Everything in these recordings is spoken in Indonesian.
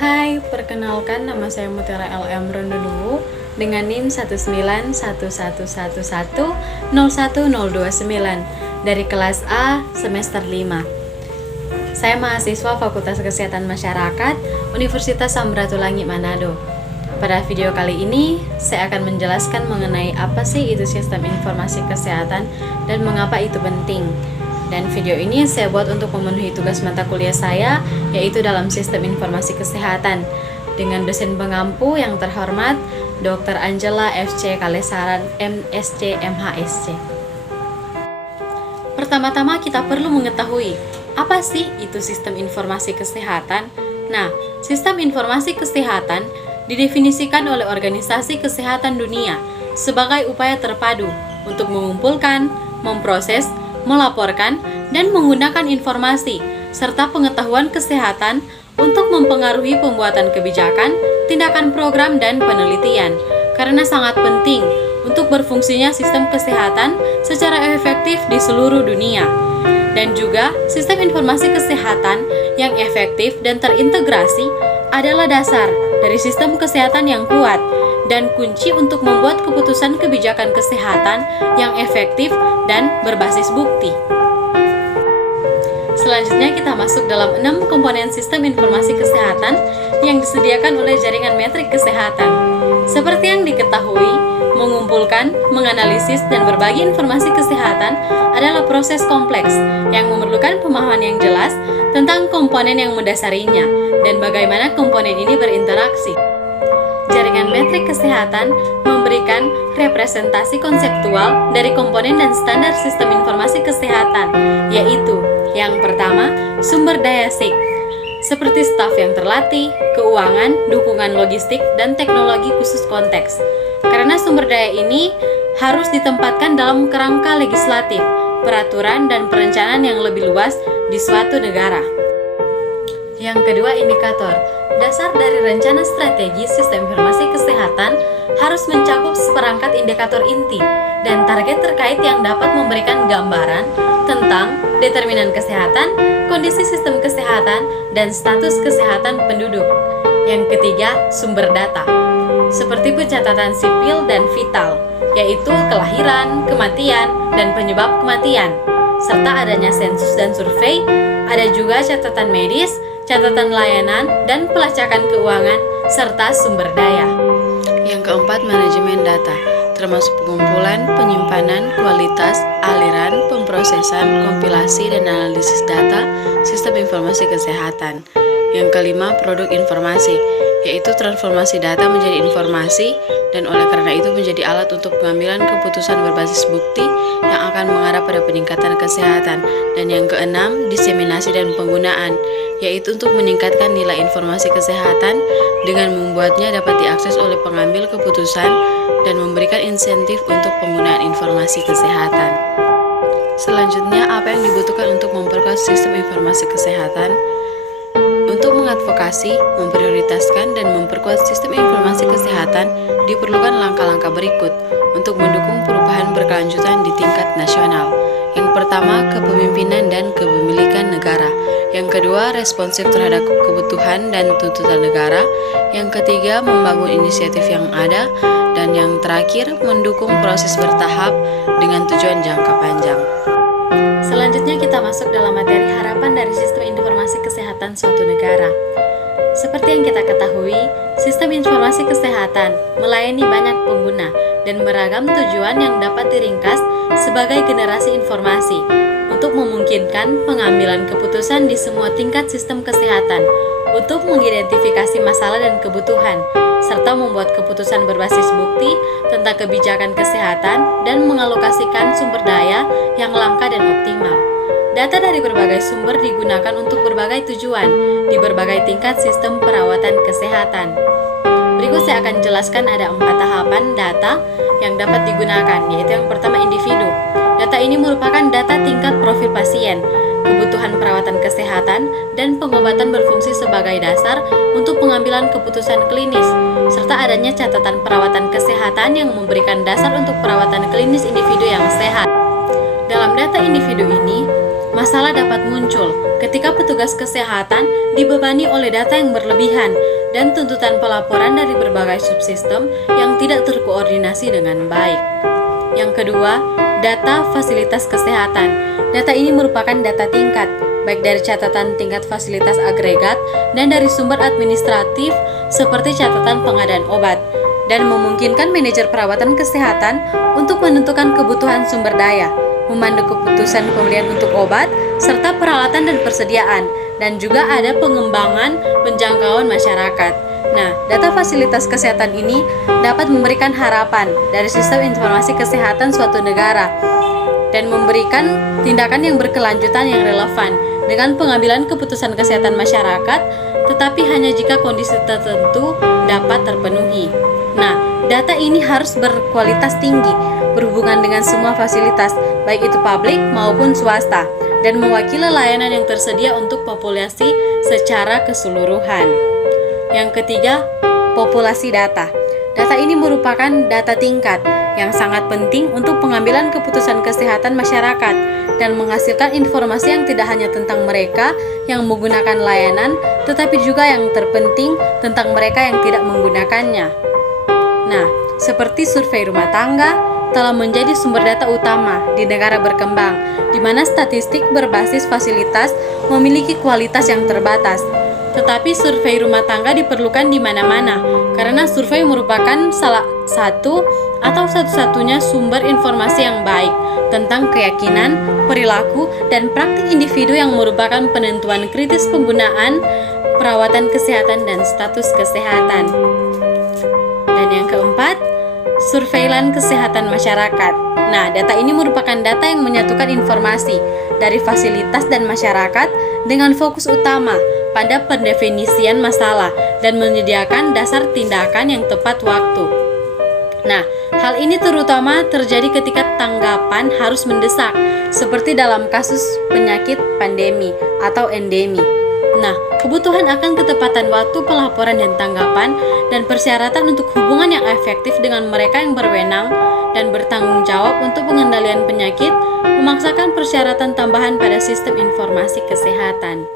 Hai, perkenalkan nama saya Mutiara LM Rondonu dengan NIM 19111101029 dari kelas A semester 5. Saya mahasiswa Fakultas Kesehatan Masyarakat Universitas Samratulangi Manado. Pada video kali ini, saya akan menjelaskan mengenai apa sih itu sistem informasi kesehatan dan mengapa itu penting. Dan video ini saya buat untuk memenuhi tugas mata kuliah saya, yaitu dalam sistem informasi kesehatan, dengan dosen pengampu yang terhormat, Dr. Angela F.C. Kalesaran, MSc, MHSc. Pertama-tama kita perlu mengetahui, apa sih itu sistem informasi kesehatan? Nah, sistem informasi kesehatan didefinisikan oleh Organisasi Kesehatan Dunia sebagai upaya terpadu untuk mengumpulkan, memproses, melaporkan, dan menggunakan informasi serta pengetahuan kesehatan untuk mempengaruhi pembuatan kebijakan, tindakan program, dan penelitian, karena sangat penting untuk berfungsinya sistem kesehatan secara efektif di seluruh dunia. Dan juga, sistem informasi kesehatan yang efektif dan terintegrasi adalah dasar dari sistem kesehatan yang kuat dan kunci untuk membuat keputusan kebijakan kesehatan yang efektif dan berbasis bukti. Selanjutnya kita masuk dalam 6 komponen sistem informasi kesehatan yang disediakan oleh jaringan metrik kesehatan. Seperti yang diketahui, mengumpulkan, menganalisis, dan berbagi informasi kesehatan adalah proses kompleks yang memerlukan pemahaman yang jelas tentang komponen yang mendasarinya dan bagaimana komponen ini berinteraksi. Jaringan metrik kesehatan memberikan representasi konseptual dari komponen dan standar sistem informasi kesehatan, yaitu yang pertama, sumber daya SIG, seperti staf yang terlatih, keuangan, dukungan logistik, dan teknologi khusus konteks. Karena sumber daya ini harus ditempatkan dalam kerangka legislatif, peraturan, dan perencanaan yang lebih luas di suatu negara. Yang kedua, indikator. Dasar dari rencana strategi sistem informasi kesehatan harus mencakup seperangkat indikator inti dan target terkait yang dapat memberikan gambaran tentang determinan kesehatan, kondisi sistem kesehatan, dan status kesehatan penduduk. Yang ketiga, sumber data, seperti pencatatan sipil dan vital, yaitu kelahiran, kematian, dan penyebab kematian, serta adanya sensus dan survei. Ada juga catatan medis, catatan layanan, dan pelacakan keuangan, serta sumber daya. Yang keempat, manajemen data, termasuk pengumpulan, penyimpanan, kualitas, aliran, pemrosesan, kompilasi, dan analisis data sistem informasi kesehatan. Yang kelima, produk informasi, yaitu transformasi data menjadi informasi dan oleh karena itu menjadi alat untuk pengambilan keputusan berbasis bukti yang akan mengarah pada peningkatan kesehatan. Dan yang keenam, diseminasi dan penggunaan, yaitu untuk meningkatkan nilai informasi kesehatan dengan membuatnya dapat diakses oleh pengambil keputusan dan memberikan insentif untuk penggunaan informasi kesehatan. Selanjutnya, apa yang dibutuhkan untuk memperkuat sistem informasi kesehatan? Untuk mengadvokasi, memprioritaskan, dan memperkuat sistem informasi kesehatan, diperlukan langkah-langkah berikut untuk mendukung perubahan berkelanjutan di tingkat nasional. Yang pertama, kepemimpinan dan kepemilikan negara. Yang kedua, responsif terhadap kebutuhan dan tuntutan negara. Yang ketiga, membangun inisiatif yang ada. Dan yang terakhir, mendukung proses bertahap dengan tujuan jangka panjang. Selanjutnya kita masuk dalam materi harapan dari sistem informasi kesehatan suatu negara. Seperti yang kita ketahui, sistem informasi kesehatan melayani banyak pengguna dan beragam tujuan yang dapat diringkas sebagai generasi informasi untuk memungkinkan pengambilan keputusan di semua tingkat sistem kesehatan untuk mengidentifikasi masalah dan kebutuhan, serta membuat keputusan berbasis bukti tentang kebijakan kesehatan dan mengalokasikan sumber daya yang langka dan optimal. Data dari berbagai sumber digunakan untuk berbagai tujuan di berbagai tingkat sistem perawatan kesehatan. Berikut saya akan jelaskan ada 4 tahapan data yang dapat digunakan, yaitu yang pertama, individu. Data ini merupakan data tingkat profil pasien, kebutuhan perawatan kesehatan, dan pengobatan berfungsi sebagai dasar untuk pengambilan keputusan klinis, serta adanya catatan perawatan kesehatan yang memberikan dasar untuk perawatan klinis individu yang sehat. Dalam data individu ini, masalah dapat muncul ketika petugas kesehatan dibebani oleh data yang berlebihan dan tuntutan pelaporan dari berbagai subsistem yang tidak terkoordinasi dengan baik. Yang kedua, data fasilitas kesehatan. Data ini merupakan data tingkat, baik dari catatan tingkat fasilitas agregat dan dari sumber administratif seperti catatan pengadaan obat, dan memungkinkan manajer perawatan kesehatan untuk menentukan kebutuhan sumber daya, memandu keputusan pembelian untuk obat, serta peralatan dan persediaan, dan juga ada pengembangan penjangkauan masyarakat. Nah, data fasilitas kesehatan ini dapat memberikan harapan dari sistem informasi kesehatan suatu negara dan memberikan tindakan yang berkelanjutan yang relevan dengan pengambilan keputusan kesehatan masyarakat, tetapi hanya jika kondisi tertentu dapat terpenuhi. Nah, data ini harus berkualitas tinggi, berhubungan dengan semua fasilitas, baik itu publik maupun swasta, dan mewakili layanan yang tersedia untuk populasi secara keseluruhan. Yang ketiga, populasi data. Data ini merupakan data tingkat yang sangat penting untuk pengambilan keputusan kesehatan masyarakat dan menghasilkan informasi yang tidak hanya tentang mereka yang menggunakan layanan, tetapi juga yang terpenting tentang mereka yang tidak menggunakannya. Nah, seperti survei rumah tangga telah menjadi sumber data utama di negara berkembang, di mana statistik berbasis fasilitas memiliki kualitas yang terbatas. Tetapi survei rumah tangga diperlukan di mana-mana, karena survei merupakan salah satu atau satu-satunya sumber informasi yang baik tentang keyakinan, perilaku, dan praktik individu yang merupakan penentuan kritis penggunaan perawatan kesehatan dan status kesehatan. Dan yang keempat, surveilan kesehatan masyarakat. Nah, data ini merupakan data yang menyatukan informasi dari fasilitas dan masyarakat dengan fokus utama pada pendefinisian masalah dan menyediakan dasar tindakan yang tepat waktu. Nah, hal ini terutama terjadi ketika tanggapan harus mendesak, seperti dalam kasus penyakit pandemi atau endemi. Nah, kebutuhan akan ketepatan waktu pelaporan dan tanggapan dan persyaratan untuk hubungan yang efektif dengan mereka yang berwenang dan bertanggung jawab untuk pengendalian penyakit memaksakan persyaratan tambahan pada sistem informasi kesehatan.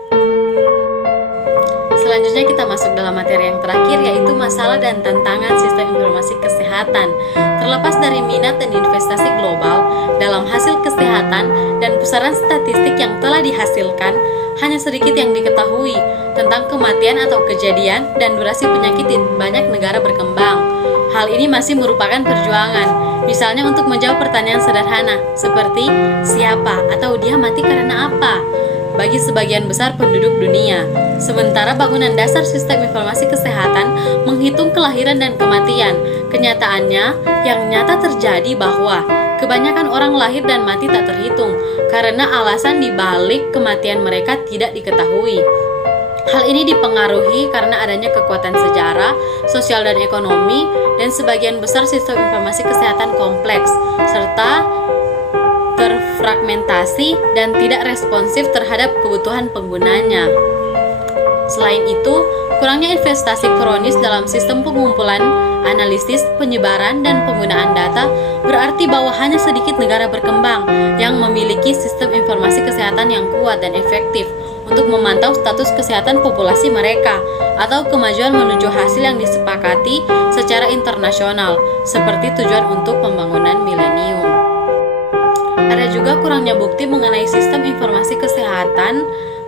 Selanjutnya kita masuk dalam materi yang terakhir, yaitu masalah dan tantangan sistem informasi kesehatan. Terlepas dari minat dan investasi global dalam hasil kesehatan dan pusaran statistik yang telah dihasilkan, hanya sedikit yang diketahui tentang kematian atau kejadian dan durasi penyakit di banyak negara berkembang. Hal ini masih merupakan perjuangan, misalnya untuk menjawab pertanyaan sederhana seperti siapa atau dia mati karena apa bagi sebagian besar penduduk dunia. Sementara bangunan dasar sistem informasi kesehatan menghitung kelahiran dan kematian. Kenyataannya, yang nyata terjadi bahwa kebanyakan orang lahir dan mati tak terhitung karena alasan di balik kematian mereka tidak diketahui. Hal ini dipengaruhi karena adanya kekuatan sejarah, sosial dan ekonomi, dan sebagian besar sistem informasi kesehatan kompleks, serta terfragmentasi dan tidak responsif terhadap kebutuhan penggunanya. Selain itu, kurangnya investasi kronis dalam sistem pengumpulan, analisis, penyebaran, dan penggunaan data berarti bahwa hanya sedikit negara berkembang yang memiliki sistem informasi kesehatan yang kuat dan efektif untuk memantau status kesehatan populasi mereka atau kemajuan menuju hasil yang disepakati secara internasional, seperti tujuan untuk pembangunan milenium. Ada juga kurangnya bukti mengenai sistem informasi kesehatan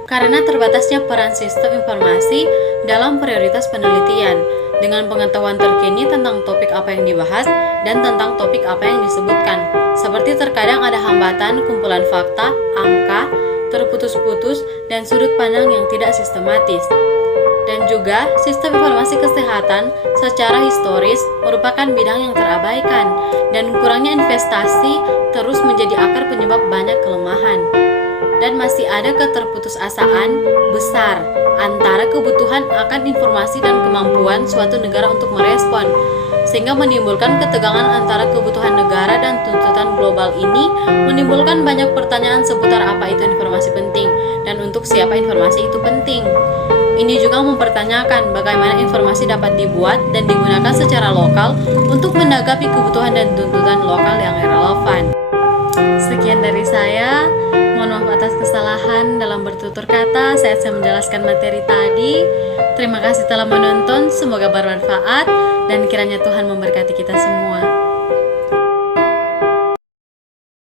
karena terbatasnya peran sistem informasi dalam prioritas penelitian dengan pengetahuan terkini tentang topik apa yang dibahas dan tentang topik apa yang disebutkan. Seperti terkadang ada hambatan kumpulan fakta, angka, terputus-putus, dan sudut pandang yang tidak sistematis. Dan juga, sistem informasi kesehatan secara historis merupakan bidang yang terabaikan, dan kurangnya investasi terus menjadi akar penyebab banyak kelemahan. Dan masih ada keterputusasaan besar antara kebutuhan akan informasi dan kemampuan suatu negara untuk merespon, sehingga menimbulkan ketegangan antara kebutuhan negara dan tuntutan global ini menimbulkan banyak pertanyaan seputar apa itu informasi penting dan untuk siapa informasi itu penting. Ini juga mempertanyakan bagaimana informasi dapat dibuat dan digunakan secara lokal untuk menanggapi kebutuhan dan tuntutan lokal yang relevan. Sekian dari saya. Mohon maaf atas kesalahan dalam bertutur kata saat saya menjelaskan materi tadi. Terima kasih telah menonton, semoga bermanfaat dan kiranya Tuhan memberkati kita semua.